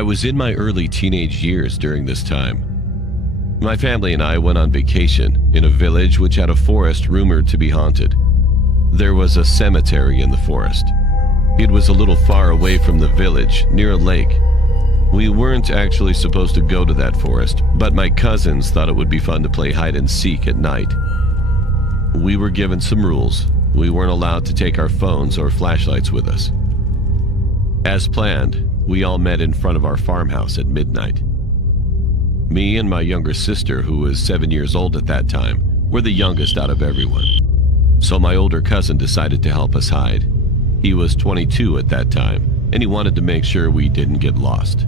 I was in my early teenage years during this time. My family and I went on vacation in a village which had a forest rumored to be haunted. There was a cemetery in the forest. It was a little far away from the village, near a lake. We weren't actually supposed to go to that forest, but my cousins thought it would be fun to play hide and seek at night. We were given some rules. We weren't allowed to take our phones or flashlights with us. As planned, we all met in front of our farmhouse at midnight. Me and my younger sister, who was 7 years old at that time, were the youngest out of everyone. So my older cousin decided to help us hide. He was 22 at that time, and he wanted to make sure we didn't get lost.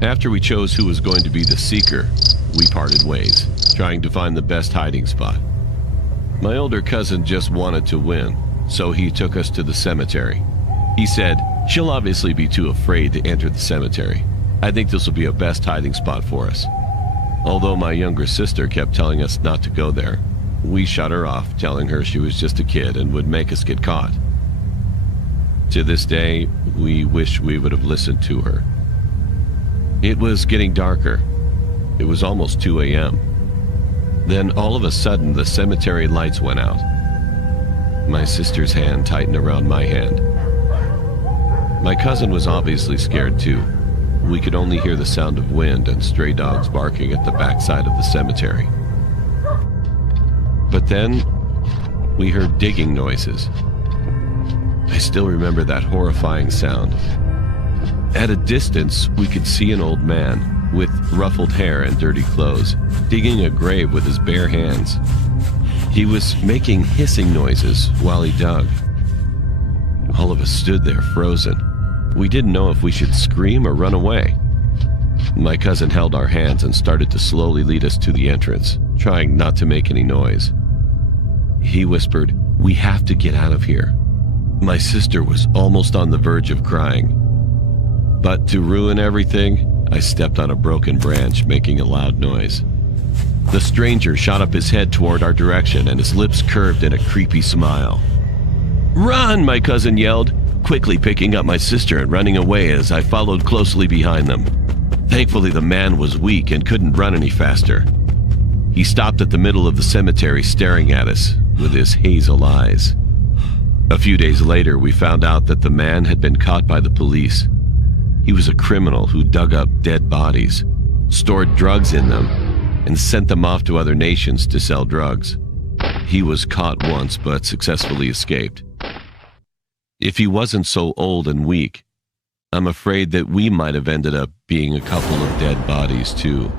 After we chose who was going to be the seeker, we parted ways, trying to find the best hiding spot. My older cousin just wanted to win, so he took us to the cemetery. He said, "She'll obviously be too afraid to enter the cemetery. I think this will be a best hiding spot for us." Although my younger sister kept telling us not to go there, we shut her off, telling her she was just a kid and would make us get caught. To this day, we wish we would have listened to her. It was getting darker. It was almost 2 a.m. Then all of a sudden, the cemetery lights went out. My sister's hand tightened around my hand. My cousin was obviously scared too. We could only hear the sound of wind and stray dogs barking at the backside of the cemetery. But then, we heard digging noises. I still remember that horrifying sound. At a distance, we could see an old man with ruffled hair and dirty clothes, digging a grave with his bare hands. He was making hissing noises while he dug. All of us stood there frozen. We didn't know if we should scream or run away. My cousin held our hands and started to slowly lead us to the entrance, trying not to make any noise. He whispered, "We have to get out of here." My sister was almost on the verge of crying. But to ruin everything, I stepped on a broken branch, making a loud noise. The stranger shot up his head toward our direction, and his lips curved in a creepy smile. "Run!" my cousin yelled, quickly picking up my sister and running away as I followed closely behind them. Thankfully, the man was weak and couldn't run any faster. He stopped at the middle of the cemetery staring at us with his hazel eyes. A few days later, we found out that the man had been caught by the police. He was a criminal who dug up dead bodies, stored drugs in them, and sent them off to other nations to sell drugs. He was caught once but successfully escaped. If he wasn't so old and weak, I'm afraid that we might have ended up being a couple of dead bodies too.